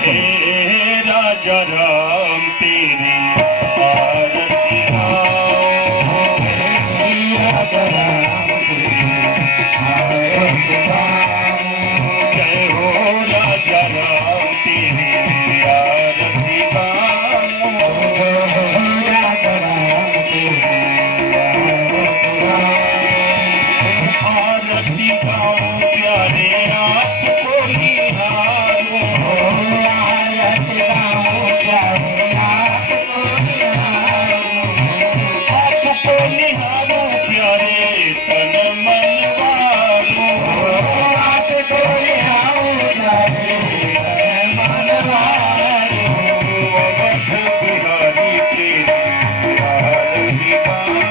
हे राजा राम तेरी आरती गाओ, हे राजा राम तेरी आरती गाओ, जय हो राजा राम तेरी आरती गाओ, राजा राम तेरी आरती गाओ प्यारे आपको निहारो, आरती गाओ प्यारे आपको निहारो, आपको निहारो प्यारे तन मन वालों, आपको निहारो प्यारे तन मन वालों, अवध बिहारी तेरी आरती गाओ,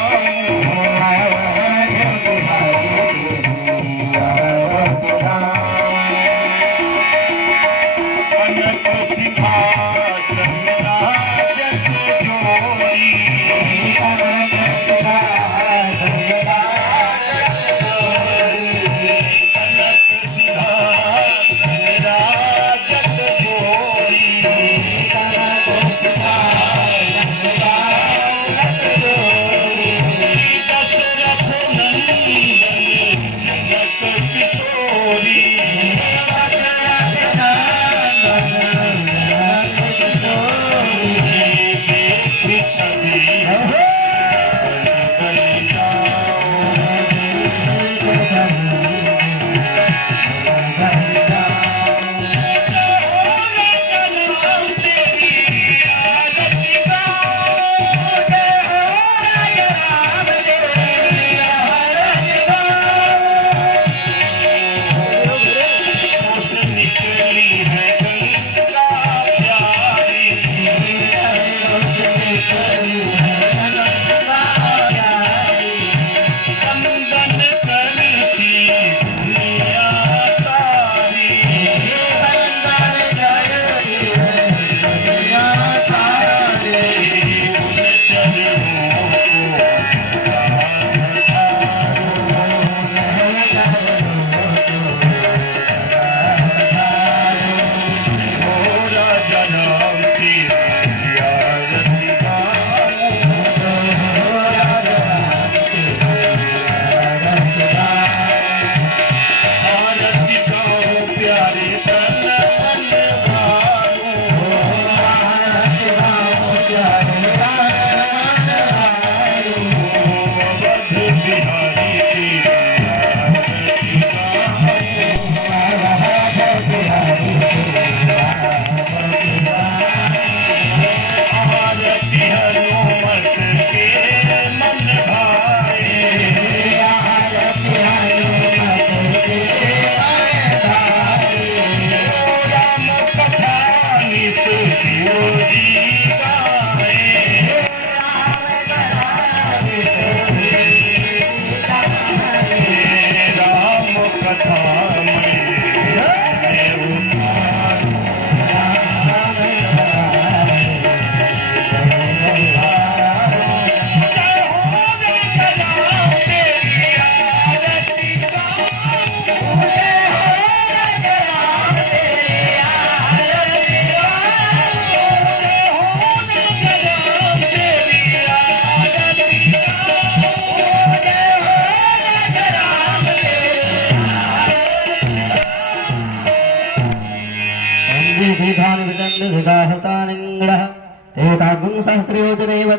शास्त्रियोजनेव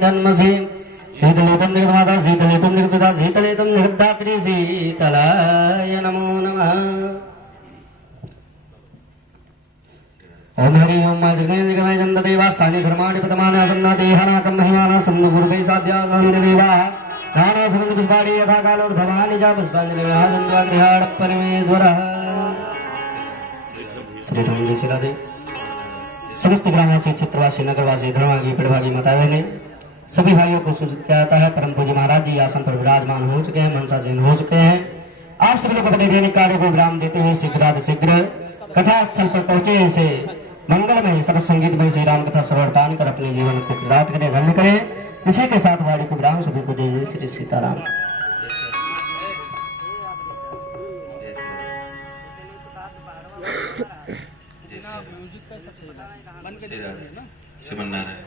धन्मसि शीतलेतम जगन्माता शीतलेतम जगन्पिता शीतलेतम जगद्धात्री शीतलाय नमो नमः। ओम हरि ओम जगने जगमे जन्मदेवास्थाने धर्माणि प्रथमानि आसन्ना देहानाकं महिमाना सम्मुगुर्वै साध्या सन्देवा नाना सुगन्ध पुष्पाणि यथा कालोद्भवानि च पुष्पाञ्जलि विहाजन्त्वा परमेश्वरः। श्री राम जी शिलादे समस्त ग्रामवासी क्षेत्रवासी नगरवासी धर्मवासी पिड़वासी माता बहने सभी भाइयों को सूचित किया जाता है। परम पूज्य महाराज जी आसन पर विराजमान हो चुके हैं, मनसा जैन हो चुके हैं। आप सभी लोग अपने दैनिक कार्यों को विराम देते हुए शीघ्र कथा स्थल पर पहुंचे ऐसे मंगलमय सरस संगीत में श्री राम कथा श्रवण पान कर अपने जीवन को प्रदात करें, धन्य करें। इसी के साथ वाणी को विराम सभी को दे श्री सीताराम। जैसे श्री राधे श्रीमन नारायण